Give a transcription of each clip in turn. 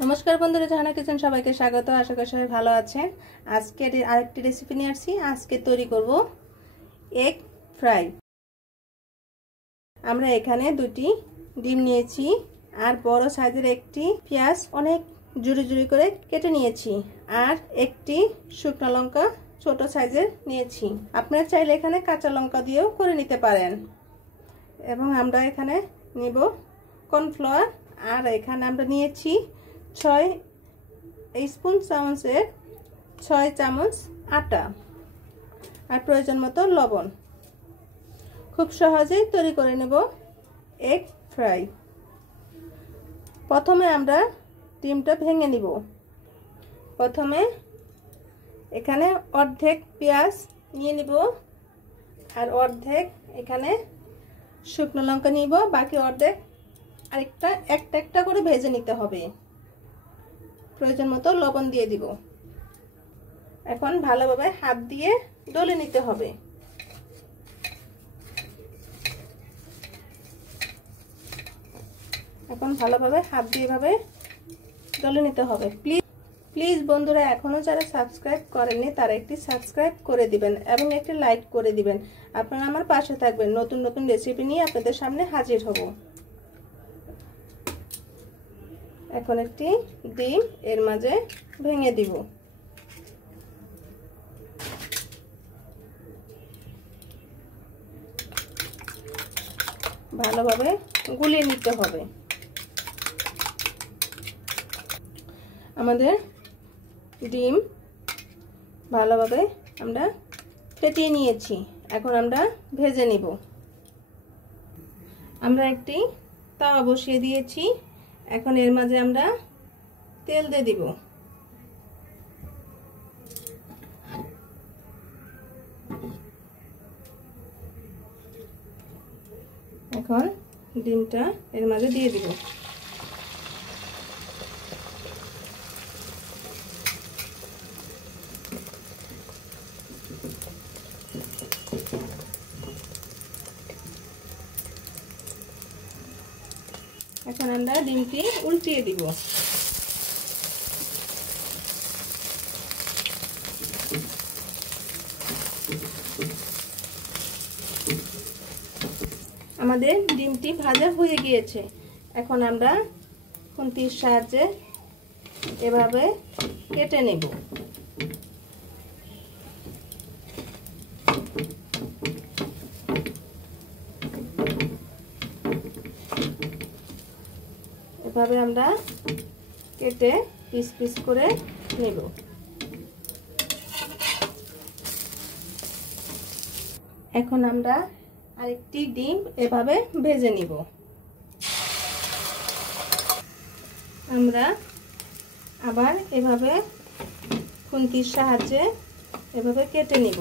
नमस्कार बंधुरा जाहाना किचेन सबाइके स्वागत। आशा करी सबाई भालो आछेन। आजके आरेकटी रेसिपि निये आसछि। आजके तैरि करब एग फ्राई। आमरा एखाने दुटी डिम नियेछि आर बड़ साइजेर एकटी पेंयाज अनेक जुड़ी जुड़ी करे केटे नियेछि आर एकटी शुकनो लंका छोटो साइजेर नियेछि। आपनारा चाइले एखाने काঁচা लंका दिয়েও करे निते पारेन। एबं आमरा एखाने निब कर्नफ्लावर आर एखाने आमरा नियेछि 6 स्पून चामचेर 6 चामच आटा और प्रयोजन मतो लवण। खूब सहजेই तैरि करे नेब एग फ्राई। प्रथमे आमरा डिमटा भेंगे निब। प्रथमे एखाने अर्धेक पेंयाज निये निब और अर्धेक एखाने शुकनो लंका निब। बाकी अर्धेक आरेकटा एकटा एकटा करे भेजे निते होबे। प्रयोजन मतो लवण दिए দিব। এখন ভালোভাবে হাত দিয়ে ডলে নিতে হবে। এখন ভালোভাবে হাত দিয়ে এভাবে ডলে নিতে হবে। প্লিজ বন্ধুরা এখনো যারা সাবস্ক্রাইব করেননি তারা একটি সাবস্ক্রাইব করে দিবেন এবং একটি লাইক করে দিবেন। আপনারা আমার পাশে থাকবেন। নতুন নতুন রেসিপি নিয়ে আপনাদের সামনে হাজির হব। এখন একটি ডিম এর মাঝে ভেঙে দিব। ভালোভাবে গুলিয়ে নিতে হবে। আমাদের ডিম ভালোভাবে আমরা ফেটিয়ে নিয়েছি। এখন আমরা ভেজে নিব। আমরা একটি তাওয়া বসিয়ে দিয়েছি। এখন এর মাঝে আমরা তেল দিয়ে দিব। এখন ডিমটা এর মাঝে দিয়ে দিব। এখন আমরা ডিমটি উল্টিয়ে দিব। আমাদের ডিমটি ভাজা হয়ে গিয়েছে। এখন আমরা খুন্তির সাহায্যে এভাবে কেটে নেব। এভাবে আমরা কেটে পিস পিস করে নেব। এখন আমরা আরেকটি ডিম এভাবে ভেজে নিব। আমরা আবার এভাবে খুন্তির সাহায্যে এভাবে কেটে নিব।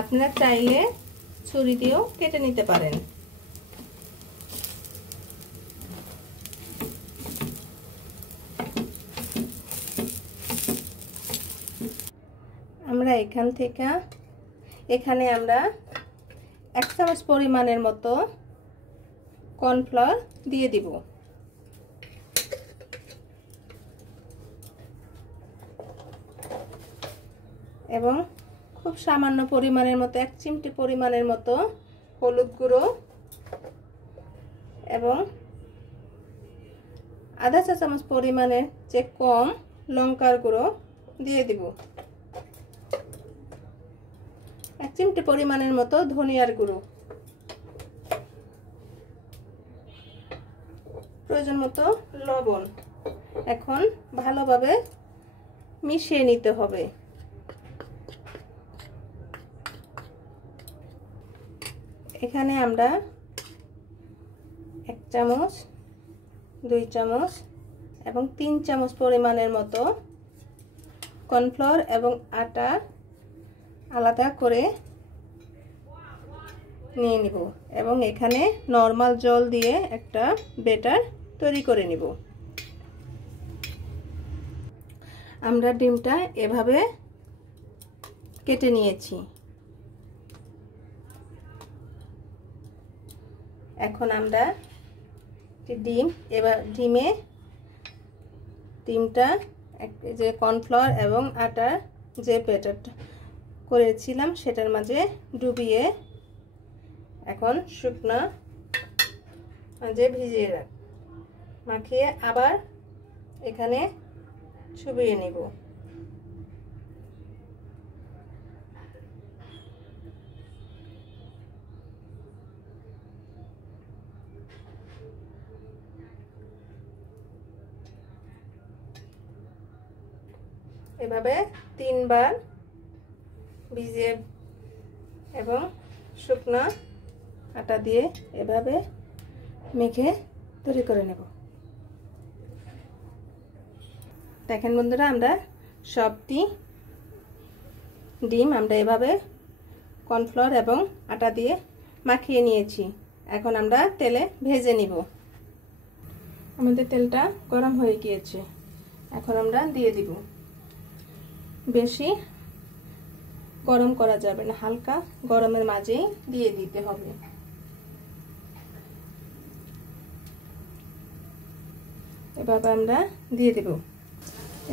আপনারা চাইলে ছুরি দিয়েও কেটে নিতে পারেন। আমরা এখানে আমরা 1 চামচ পরিমাণের মতো কর্নফ্লাওয়ার দিয়ে দিব। এবং খুব সামান্য পরিমাণের মতো 1 চিমটি পরিমাণের মতো হলুদ গুঁড়ো এবং আধা চা চামচ পরিমাণের যে কম লঙ্কার গুঁড়ো দিয়ে দিব। 1 চিমটি পরিমাণের মতো ধনিয়ার গুঁড়ো, প্রয়োজন মতো লবণ। এখন ভালোভাবে মিশিয়ে নিতে হবে। এখানে আমরা 1 চামচ 2 চামচ এবং 3 চামচ পরিমাণের মতো কর্নফ্লাওয়ার এবং আটা আলাদা করে নিয়ে নিব এবং এখানে নরমাল জল দিয়ে একটা ব্যাটার তৈরি করে নিব। আমরা ডিমটা এভাবে কেটে নিয়েছি। এখন আমরা ডিম, এবার ডিমটা যে কর্নফ্লাওয়ার এবং আটার যে ব্যাটারটা করেছিলাম সেটার মাঝে ডুবিয়ে এখন শুকনো মাঝে ভিজিয়ে মাখিয়ে আবার এখানে চুবিয়ে নিব। এভাবে 3 বার ভিজিয়ে এবং শুকনো আটা দিয়ে এভাবে মেখে তৈরি করে নেব। দেখেন বন্ধুরা, আমরা সবটি ডিম আমরা এভাবে কর্নফ্লাওয়ার এবং আটা দিয়ে মাখিয়ে নিয়েছি। এখন আমরা তেলে ভেজে নিব। আমাদের তেলটা গরম হয়ে গিয়েছে, এখন আমরা দিয়ে দিব। বেশি গরম করা যাবে না, হালকা গরমের মাঝেই দিয়ে দিতে হবে। এভাবে আমরা দিয়ে দেব।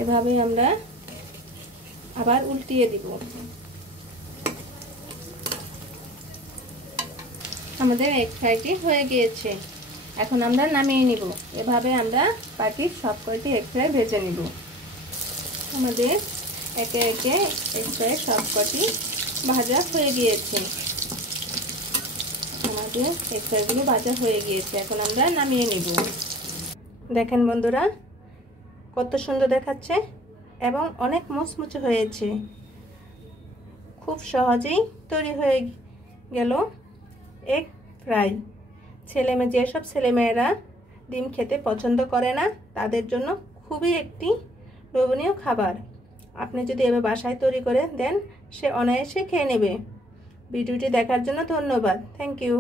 এভাবে আমরা আবার উল্টিয়ে দিব। আমাদের এক সাইডটি হয়ে গিয়েছে, এখন আমরা নামিয়ে নিব। এভাবে আমরা বাকি সব কয়টি এক সাইড ভেজে নিব। আমাদের একে একে এক সাইড সব কয়টি ভাজা হয়ে গিয়েছে। আমাদের এক সাইডগুলো ভাজা হয়ে গিয়েছে, এখন আমরা নামিয়ে নিব। দেখেন বন্ধুরা, কত সুন্দর দেখাচ্ছে এবং অনেক মুচমুচে হয়েছে। খুব সহজেই তৈরি হয়ে গেল এগ ফ্রাই। যেসব ছেলেমেয়েরা ডিম খেতে পছন্দ করে না তাদের জন্য খুবই একটি লোভনীয় খাবার। আপনি যদি এভাবে বাসায় তৈরি করে দেন, সে অনায়াসে খেয়ে নেবে। ভিডিওটি দেখার জন্য ধন্যবাদ। Thank you.